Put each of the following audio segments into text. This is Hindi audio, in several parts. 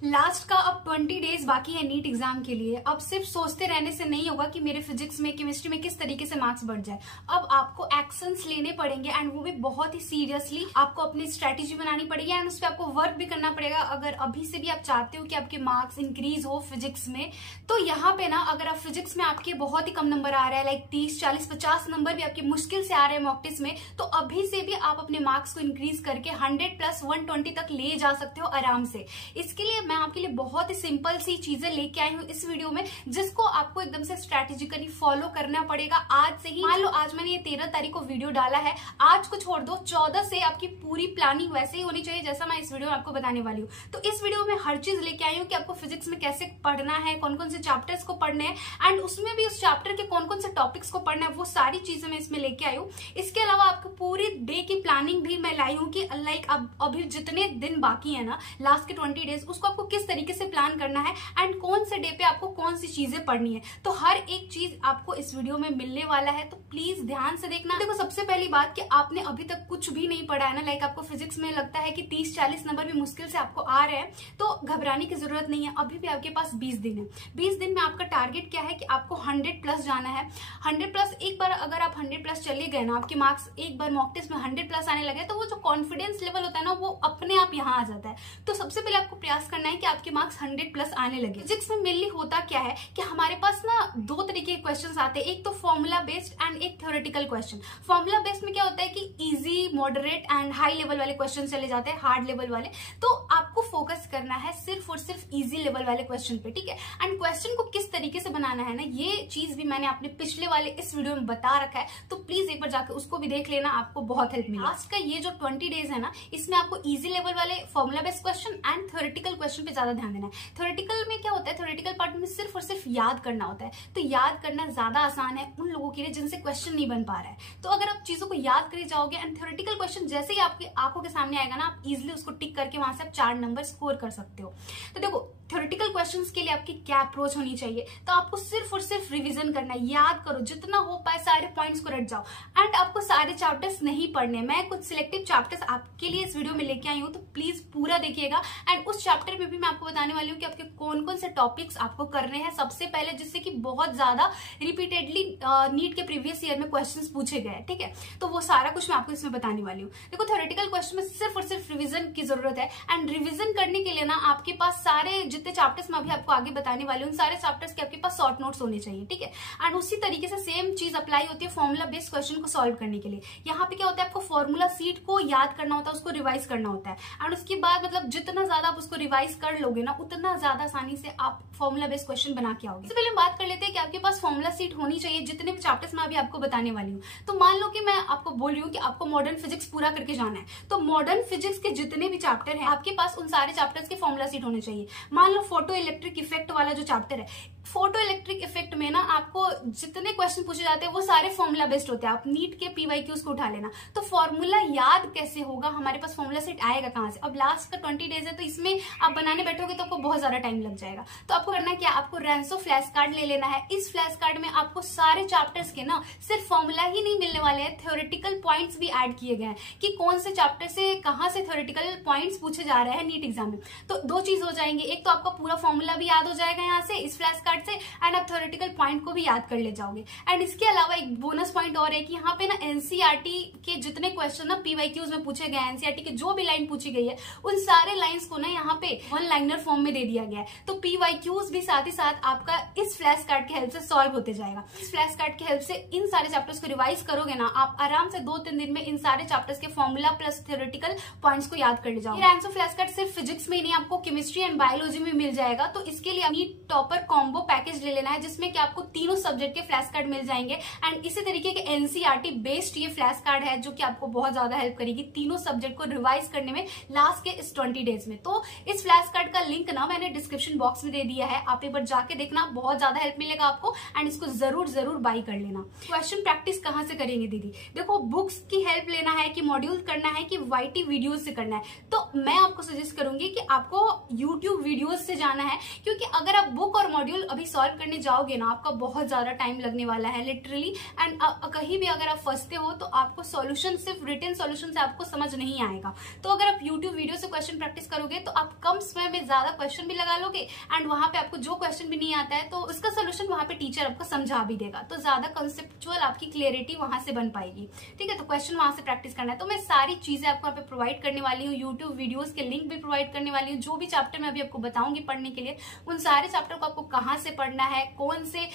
लास्ट का अब 20 डेज बाकी है नीट एग्जाम के लिए। अब सिर्फ सोचते रहने से नहीं होगा कि मेरे फिजिक्स में, केमिस्ट्री में किस तरीके से मार्क्स बढ़ जाए। अब आपको एक्शंस लेने पड़ेंगे एंड वो भी बहुत ही सीरियसली। आपको अपनी स्ट्रेटेजी बनानी पड़ेगी एंड उस पर आपको वर्क भी करना पड़ेगा। अगर अभी से भी आप चाहते हो कि आपके मार्क्स इंक्रीज हो फिजिक्स में, तो यहाँ पे ना अगर आप फिजिक्स में आपके बहुत ही कम नंबर आ रहा है, लाइक 30, 40, 50 नंबर भी आपके मुश्किल से आ रहे हैं मॉक टेस्ट में, तो अभी से भी आप अपने मार्क्स को इंक्रीज करके 100 प्लस 120 तक ले जा सकते हो आराम से। इसके लिए मैं आपके लिए बहुत ही सिंपल सी चीजें लेके आई हूँ इस वीडियो में, जिसको आपको एकदम से स्ट्रेटेजिकली फॉलो करना पड़ेगा आज से ही। मान लो आज मैंने ये 13 तारीख को वीडियो डाला है, आज को छोड़ दो, 14 से आपकी पूरी प्लानिंग वैसे ही होनी चाहिए जैसा मैं इस वीडियो में आपको बताने वाली हूँ। तो इस वीडियो में हर चीज लेके आई हूँ कि आपको फिजिक्स में कैसे पढ़ना है, कौन कौन से चैप्टर्स को पढ़ने हैं एंड उसमें भी उस चैप्टर के कौन कौन से टॉपिक्स को पढ़ना है, वो सारी चीजें मैं इसमें लेके आई हूँ। इसके अलावा आपको पूरी डे की प्लानिंग भी मैं लाई हूँ कि लाइक अब अभी जितने दिन बाकी है ना लास्ट के 20 डेज, उसको आपको किस तरीके से प्लान करना है एंड कौन से डे पे आपको कौन सी चीजें पढ़नी है। तो हर एक चीज आपको इस वीडियो में मिलने वाला है, तो प्लीज ध्यान से देखना। देखो सबसे पहली बात कि आपने अभी तक कुछ भी नहीं पढ़ा है ना, लाइक आपको फिजिक्स में लगता है कि 30-40 नंबर भी मुश्किल से आपको आ रहे हैं, तो घबराने की जरूरत नहीं है। अभी भी आपके पास 20 दिन है। 20 दिन में आपका टारगेट क्या है कि आपको 100 प्लस जाना है। 100 प्लस एक बार अगर आप 100 प्लस चले गए ना, आपके मार्क्स एक बार मॉक टेस्ट में 100 प्लस आने लगे, तो वो जो कॉन्फिडेंस लेवल होता है ना, वो अपने आप यहाँ आ जाता है। तो सबसे पहले आपको प्रयास करना है कि आपके मार्क्स 100 प्लस आने लगे। फिजिक्स में मेनली होता क्या है कि हमारे पास ना दो तरीके के क्वेश्चंस आते हैं, एक तो फॉर्मूला बेस्ड एंड एक थ्योरेटिकल क्वेश्चन। फॉर्मूला बेस्ड में क्या होता है कि easy, moderate and high level वाले क्वेश्चन चले जाते हैं, हार्ड लेवल वाले। तो आपको फोकस करना है सिर्फ और सिर्फ इजी लेवल वाले क्वेश्चन पे, ठीक है। एंड क्वेश्चन को किस तरीके से बनाना है ना, ये चीज भी मैंने अपने पिछले वाले इस वीडियो में बता रखा है, तो प्लीज एक बार जाकर उसको भी देख लेना, आपको बहुत हेल्प मिलेगी। लास्ट का ये जो 20 डेज है ना, इसमें आपको इजी लेवल वाले formula based question and theoretical question पे ज्यादा ध्यान देना है। थ्योरेटिकल में क्या होता है, थ्योरेटिकल पार्ट में सिर्फ और सिर्फ याद करना होता है। तो याद करना ज्यादा आसान है उन लोगों के लिए जिनसे क्वेश्चन नहीं बन पा रहा है। तो अगर आप चीजों को याद करे जाओगे एंड थ्योरेटिकल क्वेश्चन जैसे ही आपकी आंखों के सामने आएगा ना, आप इजिली उसको टिक करके वहां से आप 4 नंबर स्कोर कर सकते हो। तो देखो थ्योरेटिकल क्वेश्चंस के लिए आपकी क्या अप्रोच होनी चाहिए, तो आपको सिर्फ और सिर्फ रिवीजन करना है। याद करो जितना हो पाए, सारे पॉइंट्स को रट जाओ एंड आपको सारे चैप्टर्स नहीं पढ़ने। मैं कुछ सिलेक्टिव चैप्टर्स आपके लिए इस वीडियो में लेके आई हूँ, तो प्लीज पूरा देखिएगा। एंड उस चैप्टर में भी मैं आपको बताने वाली हूँ कि आपके कौन कौन से टॉपिक्स आपको करने हैं सबसे पहले, जिससे कि बहुत ज्यादा रिपीटेडली नीट के प्रीवियस ईयर में क्वेश्चंस पूछे गए, ठीक है। तो वो सारा कुछ मैं आपको इसमें बताने वाली हूँ। देखो थ्योरेटिकल क्वेश्चन में सिर्फ और सिर्फ रिविजन की जरूरत है एंड रिविजन करने के लिए ना आपके पास सारे जितने चैप्टर्स मैं अभी आपको आगे बताने वाली हूँ, सारे चैप्टर्स के आपके पास शॉर्ट नोट्स होने चाहिए, ठीक है। एंड उसी तरीके से सेम चीज अप्लाई होती है फॉर्मूला बेस्ड क्वेश्चन को सॉल्व करने के लिए। यहाँ पे क्या होता है, आपको फॉर्मूला सीट को याद करना होता है, उसको रिवाइज करना होता है एंड उसके बाद मतलब जितना ज्यादा आप उसको रिवाइज कर लोगे ना, उतना ज्यादा आसानी से आप फॉर्मूला बेस्ड क्वेश्चन बना के आओगे। सबसे पहले हम बात कर लेते हैं कि आपके पास फॉर्मूला सीट होनी चाहिए जितने भी चैप्टर्स मैं अभी आपको बताने वाली हूँ। तो मान लो कि मैं आपको बोल रही हूँ कि आपको मॉडर्न फिजिक्स पूरा करके जाना है, तो मॉडर्न फिजिक्स के जितने भी चैप्टर हैं आपके पास उन सारे चैप्टर्स के फॉर्मूला सीट होने चाहिए। मान लो फोटो इलेक्ट्रिक इफेक्ट वाला जो चैप्टर है, फोटो इलेक्ट्रिक इफेक्ट में ना आपको जितने क्वेश्चन पूछे जाते हैं वो सारे फॉर्मूला बेस्ड होते हैं। आप नीट के पीवाईक्यूज को उठा लेना। तो फॉर्मूला याद कैसे होगा, हमारे पास फॉर्मूला सेट आएगा कहां से। अब लास्ट का 20 डेज है, तो इसमें आप बनाने बैठोगे तो आपको बहुत ज्यादा टाइम लग जाएगा। तो आपको करना क्या, आपको रैंसो फ्लैश कार्ड ले लेना है। इस फ्लैश कार्ड में आपको सारे चैप्टर्स के ना सिर्फ फॉर्मूला ही नहीं मिलने वाले हैं, थ्योरेटिकल पॉइंट्स भी ऐड किए गए हैं कि कौन से चैप्टर से कहां से थ्योरेटिकल पॉइंट्स पूछे जा रहे हैं नीट एग्जाम में। तो दो चीज हो जाएंगे, एक तो आपका पूरा फॉर्मूला भी याद हो जाएगा यहाँ से इस फ्लैश कार्ड से एंड आप थ्योरेटिकल पॉइंट को भी याद कर ले जाओगे। एंड इसके अलावा एक बोनस पॉइंट और है कि यहाँ पे ना एनसीईआरटी के जितने क्वेश्चन ना पीवाईक्यूज में पूछे गए हैं, एनसीईआरटी के जो भी लाइन पूछी गई है, उन सारे लाइंस को ना यहाँ पे वन लाइनर फॉर्म में दे दिया गया है। तो पीवाईक्यूज भी साथ ही साथ आपका इस फ्लैश कार्ड की हेल्प से सॉल्व होते जाएगा। इस फ्लैश कार्ड की हेल्प से इन सारे चैप्टर्स को रिवाइज करोगे ना, आप आराम से 2-3 दिन में इन सारे चैप्टर्स के फॉर्मूला प्लस थ्योरेटिकल पॉइंट्स को याद कर ले जाओगे। रैंसो फ्लैश कार्ड सिर्फ फिजिक्स में ही नहीं, आपको केमिस्ट्री एंड बायोलॉजी में मिल जाएगा। तो इसके लिए नीट टॉपर कॉम्बो पैकेज ले लेना है, जिसमें कि आपको तीनों सब्जेक्ट के फ्लैश कार्ड मिल जाएंगे एंड इसी तरीके के एनसीईआरटी बेस्ड ये फ्लैश कार्ड है, जो कि आपको बहुत ज्यादा हेल्प करेगी तीनों सब्जेक्ट को रिवाइज करने में लास्ट के इस 20 डेज में। तो इस फ्लैश कार्ड का लिंक ना मैंने डिस्क्रिप्शन बॉक्स में दे दिया दिया है, आप एक बार जाके देखना, बहुत ज्यादा हेल्प मिलेगा आपको एंड इसको जरूर बाई कर लेना। क्वेश्चन प्रैक्टिस कहाँ से करेंगे दीदी? देखो, बुक्स की हेल्प लेना है कि मॉड्यूल करना है कि वाईटी वीडियोज से करना है, तो मैं आपको सजेस्ट करूंगी कि आपको यूट्यूब वीडियोज से जाना है, क्योंकि अगर आप बुक और मॉड्यूल अभी सॉल्व करने जाओगे ना, आपका बहुत ज्यादा टाइम लगने वाला है लिटरली, एंड कहीं भी अगर आप फंसते हो तो आपको सॉल्यूशन सिर्फ रिटन सॉल्यूशन से आपको समझ नहीं आएगा। तो अगर आप यूट्यूब वीडियो से क्वेश्चन प्रैक्टिस करोगे तो आप कम समय में ज्यादा क्वेश्चन भी लगा लोगे एंड वहां पे आपको जो क्वेश्चन भी नहीं आता है तो उसका सोल्यूशन वहां पे टीचर आपको समझा भी देगा, तो ज्यादा कंसेप्चुअल आपकी क्लियरिटी वहां से बन पाएगी। ठीक है, तो क्वेश्चन वहां से प्रैक्टिस करना है। तो मैं सारी चीजें आपको यहाँ पे प्रोवाइड करने वाली हूँ, यूट्यूब वीडियोस के लिंक भी प्रोवाइड करने वाली हूँ। जो भी चैप्टर मैं अभी आपको बताऊंगी पढ़ने के लिए, उन सारे चैप्टर को आपको कहाँ से पढ़ना है, कौन से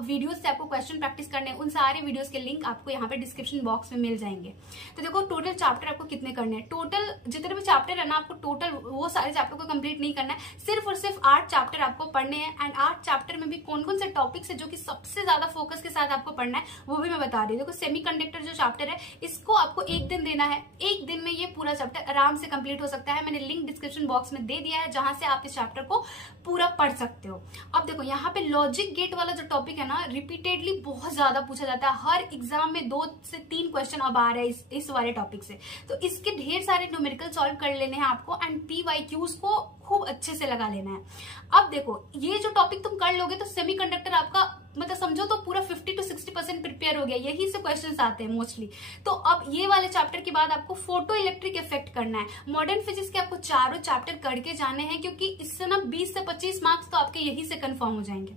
वीडियोज से आपको क्वेश्चन प्रैक्टिस करने हैं, उन सारे वीडियोज के लिंक आपको यहाँ पे डिस्क्रिप्शन बॉक्स में मिल जाएंगे। तो देखो, टोटल चैप्टर आपको कितने करने हैं, टोटल जितने भी चैप्टर है ना, आपको टोटल वो सारे चैप्टर को कंप्लीट नहीं करना है, सिर्फ और सिर्फ 8 चैप्टर आपको पढ़ने हैं। एंड 8 चैप्टर में भी कौन कौन से टॉपिक्स है जो कि सबसे ज्यादा फोकस के साथ आपको पढ़ना है वो भी मैं बता रही हूँ। देखो, सेमीकंडक्टर जो चैप्टर है इसको आपको 1 दिन देना है, 1 दिन में ये पूरा चैप्टर आराम से कंप्लीट हो सकता है। मैंने लिंक डिस्क्रिप्शन बॉक्स में दे दिया है जहां से आप इस चैप्टर को पूरा पढ़ सकते हो। अब देखो, यहाँ पे लॉजिक गेट वाला जो टॉपिक है ना, रिपीटेडली बहुत ज्यादा पूछा जाता है, हर एग्जाम में 2 से 3 क्वेश्चन अब आ रहे हैं इस वाले टॉपिक से, तो इसके ढेर सारे न्यूमेरिकल सॉल्व कर लेने हैं आपको एंड PYQs को खूब अच्छे से लगा लेना है। अब देखो, ये जो टॉपिक तुम कर लोगे तो सेमीकंडक्टर आपका मतलब समझो तो पूरा 50 to 60% प्रिपेयर हो गया, यही से क्वेश्चंस आते हैं मोस्टली। तो अब ये वाले चैप्टर के बाद आपको फोटो इलेक्ट्रिक इफेक्ट करना है। मॉडर्न फिजिक्स के आपको चारों चैप्टर करके जाने हैं, क्योंकि इससे ना 20 से 25 मार्क्स तो आपके यही से कंफर्म हो जाएंगे।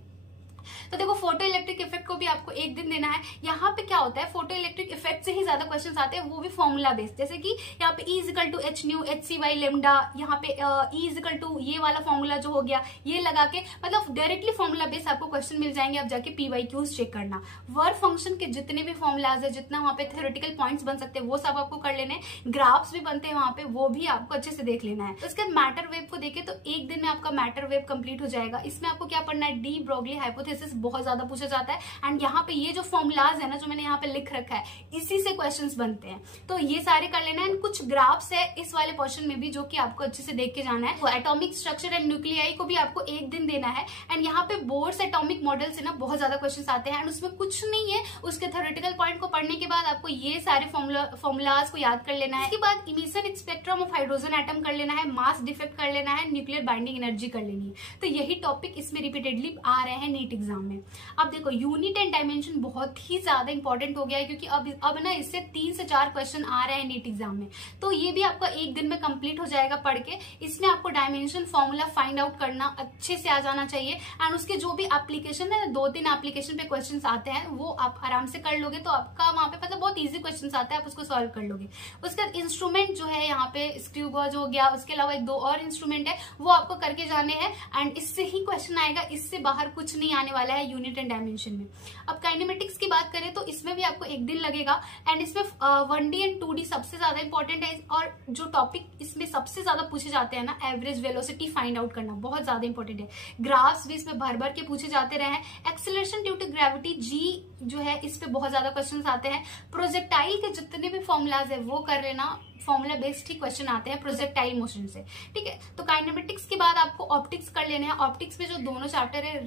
तो देखो, फोटो इलेक्ट्रिक इफेक्ट को भी आपको 1 दिन देना है। यहाँ पे क्या होता है, फोटो इलेक्ट्रिक इफेक्ट से ही ज्यादा क्वेश्चंस आते हैं, वो भी फॉर्मूला बेस्ड, जैसे कि यहाँ पे E = h new HCy lambda, यहाँ पे E = ये वाला फॉर्मूला जो हो गया, ये लगा के मतलब डायरेक्टली फॉर्मूला बेस्ड आपको क्वेश्चन मिल जाएंगे। आप जाके PYQs चेक करना, वर्क फंक्शन के जितने भी फॉर्मूलाज है, जितना वहाँ पे थ्योरेटिकल पॉइंट्स बन सकते हैं वो सब आपको कर लेने, ग्राफ्स भी बनते हैं वहां पे, वो भी आपको अच्छे से देख लेना है। उसके बाद मैटर वेव को देखे तो 1 दिन में आपका मैटर वेव कंप्लीट हो जाएगा। इसमें आपको क्या पढ़ना है, डी ब्रोगली हाइपोथेसिस बहुत ज्यादा पूछा जाता है एंड यहाँ पे ये जो फॉर्मूलाज है ना जो मैंने यहाँ पे लिख रखा है, इसी से क्वेश्चंस बनते हैं, तो ये सारे कर लेना है। कुछ ग्राफ्स है इस वाले पोर्शन में भी जो कि आपको अच्छे से देख के जाना है। तो एटॉमिक स्ट्रक्चर एंड न्यूक्लियाई को भी आपको 1 दिन देना है एंड यहाँ पे बोर्ड्स एटॉमिक मॉडल से ना बहुत ज्यादा क्वेश्चंस आते हैं एंड उसमें कुछ नहीं है, उसके थ्योरेटिकल पॉइंट को पढ़ने के बाद आपको ये सारे फॉर्मूलाज को याद कर लेना है। इसके बाद emission spectrum of hydrogen atom कर लेना है, मास डिफेक्ट कर लेना है, न्यूक्लियर बाइंडिंग एनर्जी कर लेनी है। तो यही टॉपिक इसमें रिपीटेडली आ रहे हैं नीट एग्जाम में। अब देखो, यूनिट एंड डायमेंशन बहुत ही ज्यादा इंपॉर्टेंट हो गया है, क्योंकि अब ना इससे 3 से 4 क्वेश्चन आ रहे हैं नीट एग्जाम में, तो ये भी आपका 1 दिन में कंप्लीट हो जाएगा पढ़ के। इसमें आपको डायमेंशन फॉर्मूला फाइंड आउट करना अच्छे से आ जाना चाहिए एंड उसके जो भी एप्लीकेशन है, 2-3 एप्लीकेशन पे क्वेश्चन आते हैं, वो आप आराम से कर लोगे तो आपका वहां पे मतलब बहुत ईजी क्वेश्चन आते हैं, आप उसको सॉल्व कर लोगे। उसके बाद इंस्ट्रूमेंट जो है यहाँ पे स्क्रू गॉज हो गया, उसके अलावा 1-2 और इंस्ट्रूमेंट है वो आपको करके जाने हैं एंड इससे ही क्वेश्चन आएगा, इससे बाहर कुछ नहीं आने वाला है यूनिट एंड डायमेंशन में। अब काइनेमेटिक्स की बात करें तो इसमें भी आपको 1 दिन लगेगा एंड इसमें 1D एंड 2D सबसे ज्यादा इंपॉर्टेंट है और जो टॉपिक इसमें सबसे ज्यादा पूछे जाते हैं ना, एवरेज वेलोसिटी फाइंड आउट करना बहुत ज्यादा इंपॉर्टेंट है। ग्राफ्स भी इसमें भर भर के पूछे जाते रहे हैं। Acceleration due to gravity G जो है, इस पे बहुत ज्यादा क्वेश्चन आते हैं। प्रोजेक्टाइल के जितने भी फॉर्मूलाज है वो कर लेना, फॉर्मूला बेस्ड ही क्वेश्चन आते हैं प्रोजेक्टाइल मोशन से। ठीक है, तो काइनेमेटिक्स के बाद आपको ऑप्टिक्स कर लेने हैं। ऑप्टिक्स में जो दोनों चैप्टर है,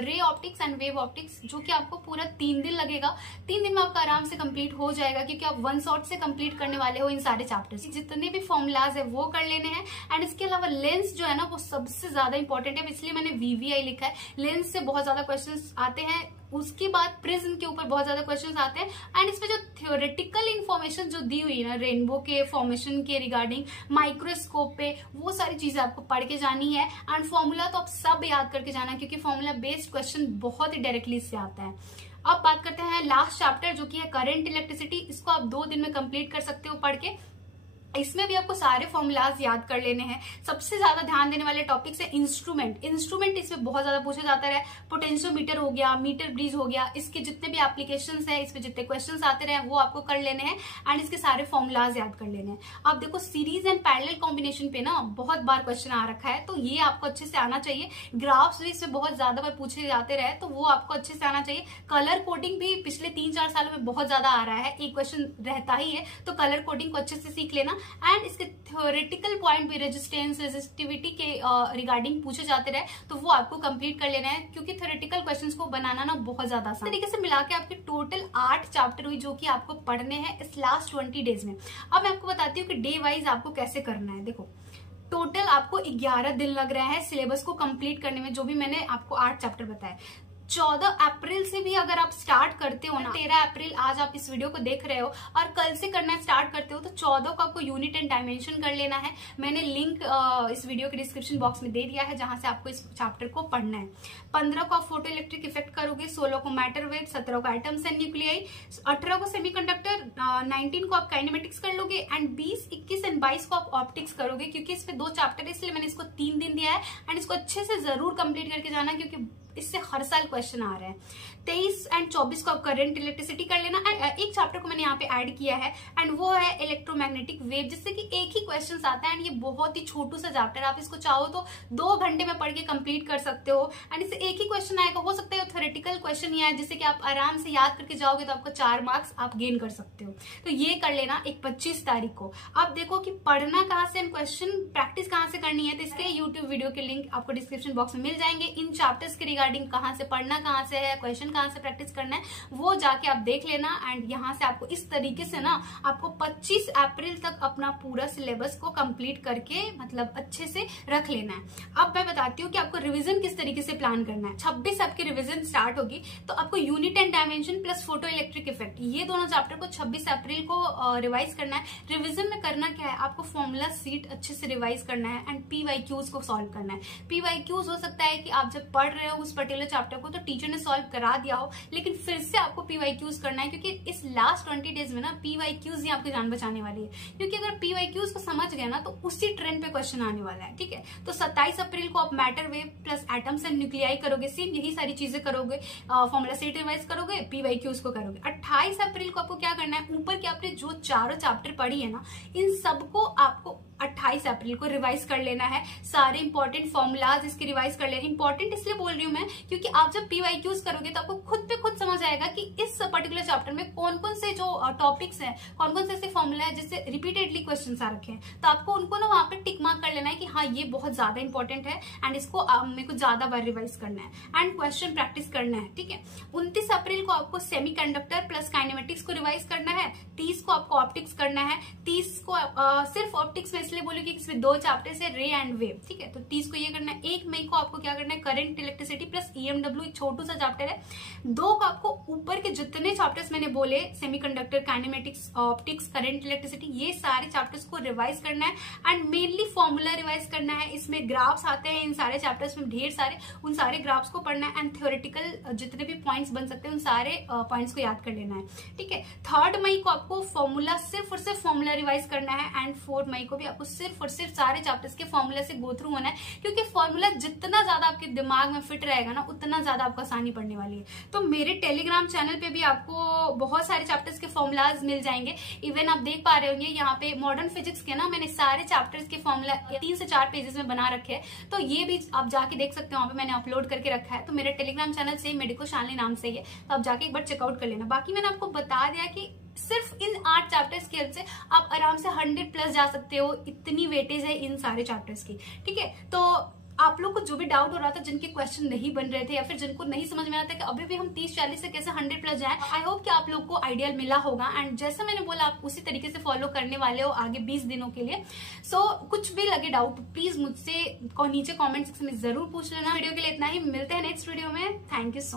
ray optics and wave optics, जो कि आपको पूरा 3 दिन लगेगा। 3 दिन में आपका आराम से कंप्लीट हो जाएगा, क्योंकि आप 1 शॉट से कंप्लीट करने वाले हो इन सारे चैप्टर्स। जितने भी फॉर्मूलाज है वो कर लेने हैं एंड इसके अलावा लेंस जो है ना वो सबसे ज्यादा इंपॉर्टेंट है, इसलिए मैंने VVI लिखा है। लेंस से बहुत ज्यादा क्वेश्चन आते हैं। उसके बाद प्रिज्म के ऊपर बहुत ज्यादा क्वेश्चंस आते हैं एंड इसमें जो थ्योरेटिकल इन्फॉर्मेशन जो दी हुई है ना, रेनबो के फॉर्मेशन के रिगार्डिंग, माइक्रोस्कोप पे, वो सारी चीजें आपको पढ़ के जानी है एंड फॉर्मूला तो आप सब याद करके जाना, क्योंकि फॉर्मूला बेस्ड क्वेश्चन बहुत ही डायरेक्टली इससे आता है। अब बात करते हैं लास्ट चैप्टर जो कि है करंट इलेक्ट्रिसिटी। इसको आप 2 दिन में कंप्लीट कर सकते हो पढ़ के। इसमें भी आपको सारे फॉर्मूलाज याद कर लेने हैं। सबसे ज्यादा ध्यान देने वाले टॉपिक्स है इंस्ट्रूमेंट। इसमें बहुत ज्यादा पूछा जाता है। पोटेंशियोमीटर हो गया, मीटर ब्रिज हो गया, इसके जितने भी एप्लीकेशंस हैं, इसमें जितने क्वेश्चंस आते रहे वो आपको कर लेने हैं एंड इसके सारे फॉर्मूलाज याद कर लेने हैं। अब देखो, सीरीज एंड पैरेलल कॉम्बिनेशन पे ना बहुत बार क्वेश्चन आ रखा है, तो ये आपको अच्छे से आना चाहिए। ग्राफ्स भी इसमें बहुत ज्यादा बार पूछे जाते रहे, तो वो आपको अच्छे से आना चाहिए। कलर कोडिंग भी पिछले 3-4 सालों में बहुत ज्यादा आ रहा है, एक क्वेश्चन रहता ही है, तो कलर कोडिंग को अच्छे से सीख लेना। एंड इसके थ्योरेटिकल पॉइंट भी रेजिस्टेंस रेजिस्टिविटी के रिगार्डिंग पूछे जाते रहे तो वो आपको कंप्लीट कर लेना है, क्योंकि थ्योरेटिकल क्वेश्चंस को बनाना ना बहुत ज्यादा आसान तरीके से मिला के आपके टोटल 8 चैप्टर हुई जो कि आपको पढ़ने हैं इस लास्ट 20 डेज में। अब मैं आपको बताती हूँ कि डे वाइज आपको कैसे करना है। देखो टोटल आपको 11 दिन लग रहा है सिलेबस को कंप्लीट करने में, जो भी मैंने आपको 8 चैप्टर बताए। 14 अप्रैल से भी अगर आप स्टार्ट करते हो ना, 13 अप्रैल आज आप इस वीडियो को देख रहे हो और कल से करना स्टार्ट करते हो तो 14 को आपको यूनिट एंड डायमेंशन कर लेना है। मैंने लिंक इस वीडियो के डिस्क्रिप्शन बॉक्स में दे दिया है जहां से आपको इस चैप्टर को पढ़ना है। 15 को आप फोटो इलेक्ट्रिक इफेक्ट करोगे, 16 को मैटर वेव, 17 को एटम्स एंड न्यूक्लियाई, 18 को सेमीकंडक्टर, 19 को आप काइनेमेटिक्स कर लोगे एंड 20, 21 एंड 22 को आप ऑप्टिक्स करोगे। क्योंकि इसमें 2 चैप्टर है इसलिए मैंने इसको 3 दिन दिया है एंड इसको अच्छे से जरूर कंप्लीट करके जाना, क्योंकि इससे हर साल क्वेश्चन आ रहे हैं। 23 एंड 24 को आप करंट इलेक्ट्रिसिटी कर लेना एंड एक चैप्टर को मैंने यहाँ पे ऐड किया है एंड वो है इलेक्ट्रोमैग्नेटिक वेव, जिससे कि एक ही क्वेश्चन आता है एंड ये बहुत ही छोटू सा चैप्टर है। आप इसको चाहो तो 2 घंटे में पढ़ के कंप्लीट कर सकते हो एंड इससे एक ही क्वेश्चन आएगा। हो सकता है थ्योरेटिकल क्वेश्चन ही आए जिससे कि आप आराम से याद करके जाओगे तो आपको 4 मार्क्स आप गेन कर सकते हो। तो ये कर लेना एक 25 तारीख को। अब देखो कि पढ़ना कहाँ से एंड क्वेश्चन प्रैक्टिस कहाँ से करनी है, तो इसके यूट्यूब वीडियो के लिंक आपको डिस्क्रिप्शन बॉक्स में मिल जाएंगे। इन चैप्टर्स के रिगार्डिंग कहाँ से पढ़ना, कहाँ से है, क्वेश्चन कहाँ से प्रैक्टिस करना है, वो जाके आप देख लेना एंड यहाँ से आपको इस तरीके से ना आपको 25 अप्रैल तक अपना पूरा सिलेबस को कंप्लीट करके मतलब अच्छे से रख लेना है। अब मैं बताती हूँ कि आपको रिवीजन किस तरीके से प्लान करना है। 26 आपकी रिवीजन स्टार्ट होगी तो आपको unit and dimension plus photo electric effect ये दोनों चैप्टर को 26 अप्रैल को रिवाइज करना है। रिवीजन में करना क्या है, आपको फॉर्मूला सीट अच्छे से रिवाइज करना है एंड PYQs को सॉल्व करना है। PYQs हो सकता है कि आप जब पढ़ रहे हो उस पर्टिकुलर चैप्टर को तो टीचर ने सॉल्व करा दिया हो, लेकिन फिर से आपको PYQs करना है, क्योंकि इस लास्ट 20 डेज में ना PYQs ही आपकी जान बचाने वाली है। क्योंकि अगर PYQs को समझ गए ना तो उसी ट्रेंड पे क्वेश्चन आने वाला है। ठीक है, तो 27 अप्रैल को आप matter wave plus atoms and nuclei करोगे, सेम यही सारी चीजें करोगे, फॉर्मूला सीट रिवाइज करोगे, PYQs को करोगे। 28 अप्रैल को आपको क्या करना है, ऊपर के आपने जो चारों चैप्टर पढ़ी है ना इन सबको आपको 28 अप्रैल को रिवाइज कर लेना है। सारे इंपॉर्टेंट फॉर्मूलाज इसके रिवाइज कर लेना। इंपॉर्टेंट इसलिए बोल रही हूँ मैं क्योंकि आप जब PYQs करोगे तो आपको खुद पे खुद समझ आएगा कि इस पर्टिकुलर चैप्टर में कौन कौन से जो टॉपिक्स हैं, कौन कौन से ऐसे फॉर्मूला है जिससे रिपीटेडली क्वेश्चन आ रखे हैं, तो आपको उनको ना वहां पे टिक मार्क कर लेना है कि हाँ ये बहुत ज्यादा इंपॉर्टेंट है एंड इसको मेरे को ज्यादा बार रिवाइज करना है एंड क्वेश्चन प्रैक्टिस करना है। ठीक है, 29 अप्रैल को आपको सेमीकंडक्टर प्लस काइनेमेटिक्स को रिवाइज करना है। 30 को आपको ऑप्टिक्स करना है। 30 को सिर्फ ऑप्टिक्स में इसलिए बोलूंगी कि इसमें 2 चैप्टर्स है, रे एंड वेव। ठीक है, तो 30 को ये करना है। 1 मई को आपको क्या करना है, करंट इलेक्ट्रिसिटी प्लस EMW, एक छोटू सा चैप्टर है। 2 को आपको ऊपर के जितने चैप्टर्स मैंने बोले semiconductor, kinematics, optics, current electricity, ये सारे चैप्टर्स को रिवाइज करना है एंड मेनली फॉर्मूला रिवाइज करना है। इसमें ग्राफ्स आते हैं इन सारे चैप्टर्स में ढेर सारे, उन सारे ग्राफ्स को पढ़ना है एंड थ्योरेटिकल जितने भी पॉइंट्स बन सकते हैं उन सारे पॉइंट्स को याद कर लेना है। ठीक है, 3 मई को आपको फॉर्मूला सिर्फ और सिर्फ फॉर्मूला रिवाइज करना है एंड 4 मई को भी आपको सिर्फ और सिर्फ सारे चैप्टर्स के फॉर्मूला से गो थ्रू होना है, क्योंकि फॉर्मूला जितना ज्यादा आपके दिमाग में फिट रहेगा ना उतना ज्यादा आपको आसानी पड़ने वाली है। तो मेरे टेलीग्राम चैनल पे भी आपको बहुत सारे चैप्टर्स के फॉर्मूलाज मिल जाएंगे। इवन आप देख पा रहे होंगे यहाँ पे मॉडर्न फिजिक्स के ना मैंने सारे चैप्टर्स के फॉर्मूला 3 से 4 पेजेस में बना रखे हैं, तो ये भी आप जाके देख सकते हो, वहां पे मैंने अपलोड करके रखा है। तो मेरे टेलीग्राम चैनल से मेडिको शालिनी नाम से ही है, तो आप जाके एक बार चेकआउट कर लेना। बाकी मैंने आपको बता दिया कि सिर्फ इन 8 चैप्टर्स की हेल्प से आप आराम से 100+ जा सकते हो, इतनी वेटेज है इन सारे चैप्टर्स की। ठीक है, तो आप लोग को जो भी डाउट हो रहा था, जिनके क्वेश्चन नहीं बन रहे थे या फिर जिनको नहीं समझ में आता कि अभी भी हम 30-40 से कैसे 100+ जाएं, आई होप कि आप लोग को आइडिया मिला होगा एंड जैसा मैंने बोला आप उसी तरीके से फॉलो करने वाले हो आगे 20 दिनों के लिए। सो कुछ भी लगे डाउट प्लीज मुझसे नीचे कॉमेंट सेक्शन में जरूर पूछ लेना। वीडियो के लिए इतना ही, मिलते हैं नेक्स्ट वीडियो में। Thank you so much.